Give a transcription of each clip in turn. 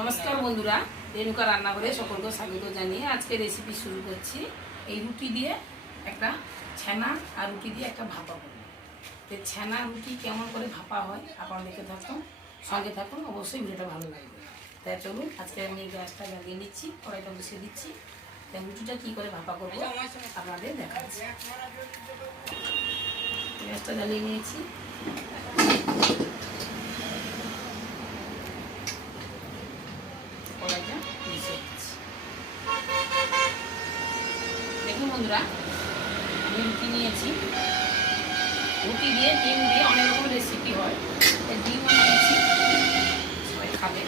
নমস্কার বন্ধুরা, রেণুকা রান্নাঘরে সকলকে স্বাগত জানিয়ে আজকে রেসিপি শুরু করছি। এই রুটি দিয়ে একটা ছানা আর রুটি দিয়ে একটা ভাপা করব। তো ছানা রুটি কেমন করে ভাপা হয় আপনারা দেখে থাকুন, সঙ্গে থাকুন, অবশ্যই ভিডিওটা ভালো লাগবে। তাই চলুন, আজকে আমি গ্যাসটা লাগিয়ে নিচ্ছি, কড়াইটা বসিয়ে দিচ্ছি। তাই রুটিটা কী করে ভাপা করব আপনাদের দেখাচ্ছি। গ্যাসটা জ্বালিয়ে নিয়েছি। বন্ধুরা আমি রুটি নিয়েছি। রুটি দিয়ে, ডিম দিয়ে অনেক রকম রেসিপি হয়। ডিমও নিয়েছি। সবাই খাবে।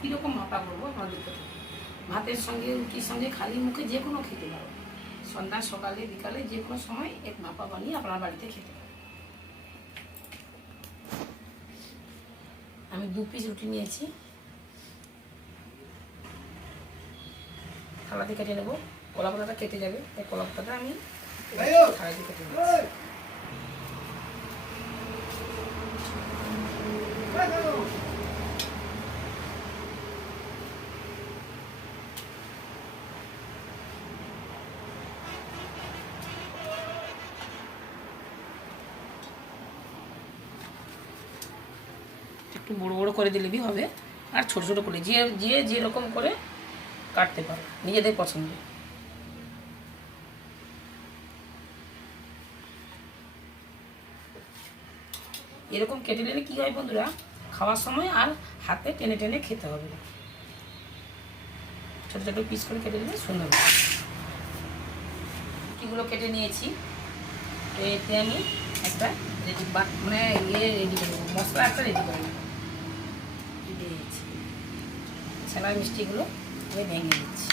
কীরকম ভাপা করব আপনাদেরকে ভাতের সঙ্গে, রুটির সঙ্গে, খালি মুখে যে কোনো খেতে পারো। সন্ধ্যা, সকালে, বিকালে যে কোনো সময় এক ভাপা বানিয়ে আপনার বাড়িতে খেতে পারো। আমি দু পিস রুটি নিয়েছি। থালাতে কেটে নেব। কলা পাতাটা কেটে যাবে। তাই কলা পাতাটা আমি কেটে একটু বড় বড় করে দিলেই হবে আর ছোট ছোট করে যে যে যেরকম করে কাটতে পারো নিজেদের পছন্দ এরকম কেটে নিলে কী হয় বন্ধুরা? খাওয়ার সময় আর হাতে টেনে টেনে খেতে হবে। ছোটো ছোটো পিস করে কেটে নিলে সুন্দর কীগুলো কেটে নিয়েছি। তো এতে আমি একটা রেডি মানে ইয়ে রেডি করব মশলা একটা রেডি করে দিয়েছি। ছানার মিষ্টিগুলো ভেঙে দিচ্ছি।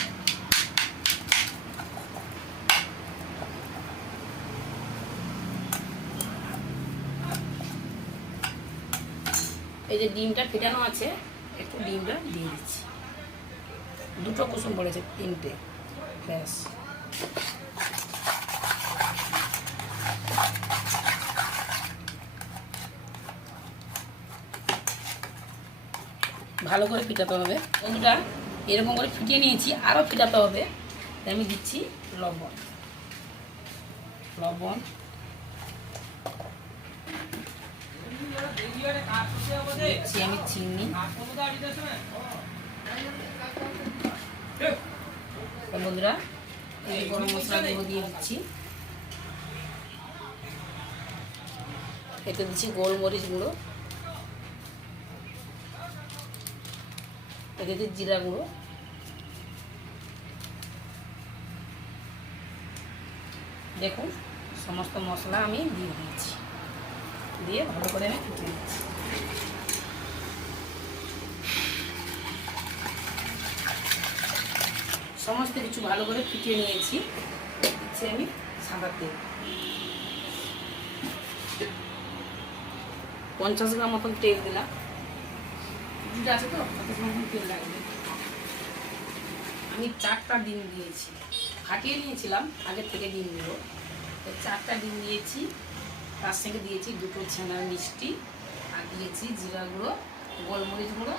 এই যে ডিমটা ফেটানো আছে, একটু ডিমটা দিয়ে দিচ্ছি। দুটো কুসুম পড়েছে, তিনটে। ব্যাস। ভালো করে ফিটাতে হবে। বন্ধুটা এরকম করে ফিটিয়ে নিয়েছি আরও ফিটাতে হবে। আমি দিচ্ছি লবণ। লবণ। দিচ্ছি আমি চিনি। বন্ধুরা, এই গরম মশলা গুঁড়ো দিয়ে দিচ্ছি। এতে দিচ্ছি গোলমরিচ গুঁড়ো। এতে জিরা গুঁড়ো। দেখুন, সমস্ত মশলা আমি দিয়ে দিয়েছি। দিয়ে ভালো করে আমি ফুটিয়ে দিচ্ছি সমস্ত কিছু ভালো করে ফুটিয়ে নিয়েছি। দিচ্ছি আমি সাদা তেল। পঞ্চাশ গ্রাম মতন তেল দিলাম। আছে তো, পঞ্চাশ গ্রাম তেল লাগবে। আমি চারটা ডিম দিয়েছি। ফাটিয়ে নিয়েছিলাম, আগের থেকে ডিমগুলো তো চারটা ডিম দিয়েছি। তার সঙ্গে দিয়েছি দুটো ছানার মিষ্টি, আর দিয়েছি জিরা গুঁড়ো, গোলমরিচ গুঁড়ো,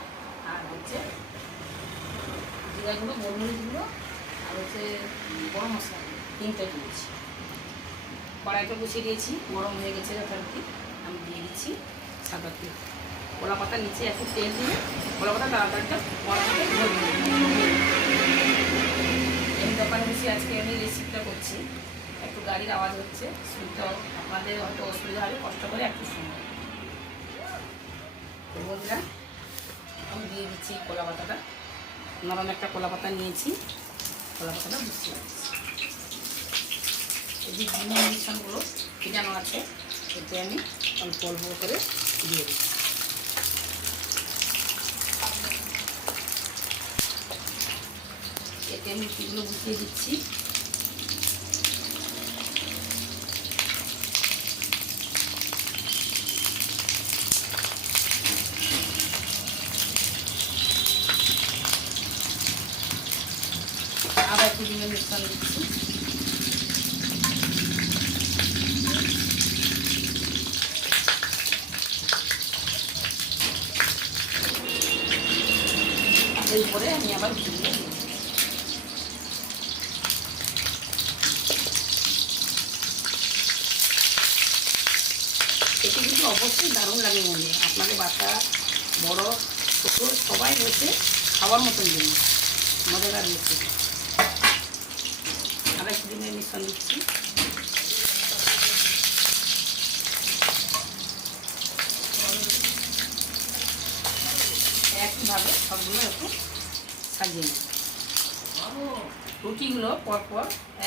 আর হচ্ছে জিরা গুঁড়ো, গোলমরিচ গুঁড়ো, আর হচ্ছে গরম মশলা তিনটে দিয়েছি। কড়াইটা বসিয়ে দিয়েছি, গরম হয়ে গেছে যথারীতি। আমি দিয়ে দিচ্ছি সাদা তেল। কলা পাতা নিচে একটু তেল দিয়ে কলা পাতা তাড়াতাড়িটা এই দোকানে বসে আজকে আমি রেসিপিটা করছি। একটু গাড়ির আওয়াজ হচ্ছে শুনতে আপনাদের হয়তো অসুবিধা হবে কষ্ট করে একটু শুনবেন তো বন্ধুরা, আমি দিয়ে দিচ্ছি কলা পাতাটা। নরম একটা কলা পাতা নিয়েছি, কলা পাতাটা বুঝতে পারছি। এই যে ডিমের মিশ্রণগুলো ফিটানো আছে, এতে আমি অল্প অল্প করে দিয়ে দিচ্ছি। এতে আমি রুটিগুলো গুছিয়ে দিচ্ছি। একটু মিশ্রণ দিচ্ছি এরপরে আমি আবার দিই এটি কিন্তু অবশ্যই দারুণ লাগে মনে। আপনাদের বাচ্চা, বড়, ছোটো, সবাই বসে খাওয়ার মতন জিনিস। আড়াইশো দিনের মিশ্রণ দিচ্ছি একইভাবে সবগুলো একটু সাজিয়ে নিই। রুটিগুলো পরপর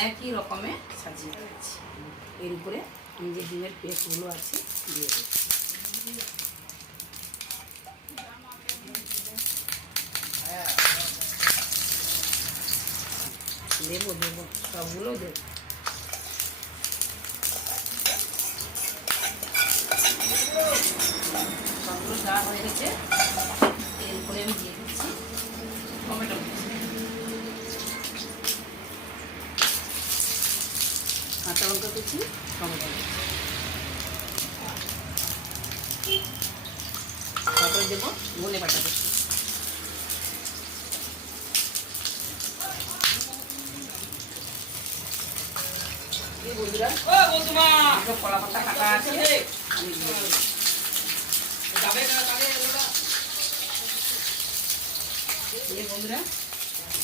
একই রকমে সাজিয়ে দিচ্ছি এর উপরে আমি যে ডিমের পেস্টগুলো আছে, দিয়ে দিচ্ছি। দেবো দেবো সবগুলো দেবো সবগুলো হয়ে গেছে কাঁচা লঙ্কা কুচি টমেটো দেবো ধনে পাতা কুচি বন্ধুরা? একটা কলা পাতা কাটা আছে। এই বন্ধুরা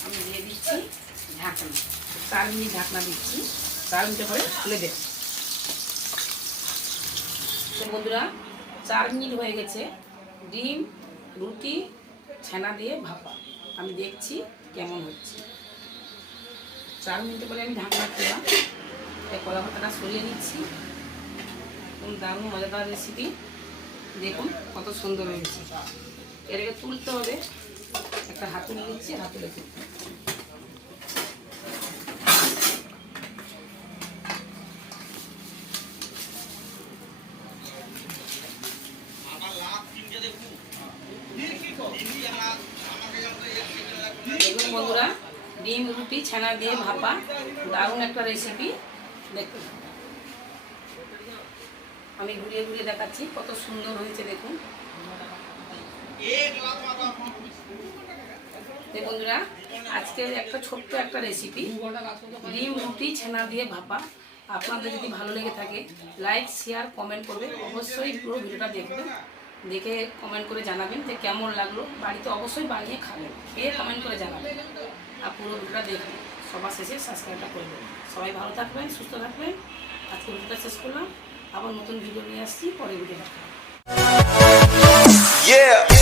আমি দিয়ে দিচ্ছি ঢাকনা। চার মিনিট ঢাকনা দিচ্ছি। চার মিনিট পরে খুলে দেব। তো বন্ধুরা চার মিনিট হয়ে গেছে। ডিম রুটি ছানা দিয়ে ভাপা। আমি দেখছি কেমন হচ্ছে। চার মিনিট পরে আমি ঢাকনা খুললাম এই কলা পাতাটা সরিয়ে নিচ্ছি। কোন দারুণ মজাদার রেসিপি দেখুন কত সুন্দর হয়েছে। এটাকে তুলতে হবে। একটা হাতুড়ি নিচ্ছি হাতুড়ে তুলতে বন্ধুরা ডিম রুটি ছানা দিয়ে ভাপা। দারুণ একটা রেসিপি দেখুন। আমি ঘুরিয়ে ঘুরিয়ে দেখাচ্ছি, কত সুন্দর হয়েছে দেখুন। বন্ধুরা, আজকে একটা ছোট্ট একটা রেসিপি ডিম রুটি, ছানা দিয়ে ভাপা। আপনাদের যদি ভালো লেগে থাকে লাইক শেয়ার কমেন্ট করবে। অবশ্যই পুরো ভিডিওটা দেখবেন দেখে কমেন্ট করে জানাবেন যে কেমন লাগল। বাড়িতে অবশ্যই বানিয়ে খাবেন। খেয়ে কমেন্ট করে জানাবেন। আর পুরো ভিডিওটা দেখবেন। সবার শেষে সাবস্ক্রাইবটা করে দেবেন সবাই ভালো থাকবেন, সুস্থ থাকবেন। আজকে ভিডিওটা শেষ করলাম। আবার নতুন ভিডিও নিয়ে আসছি। পরে ভিডিও দেখা Yeah.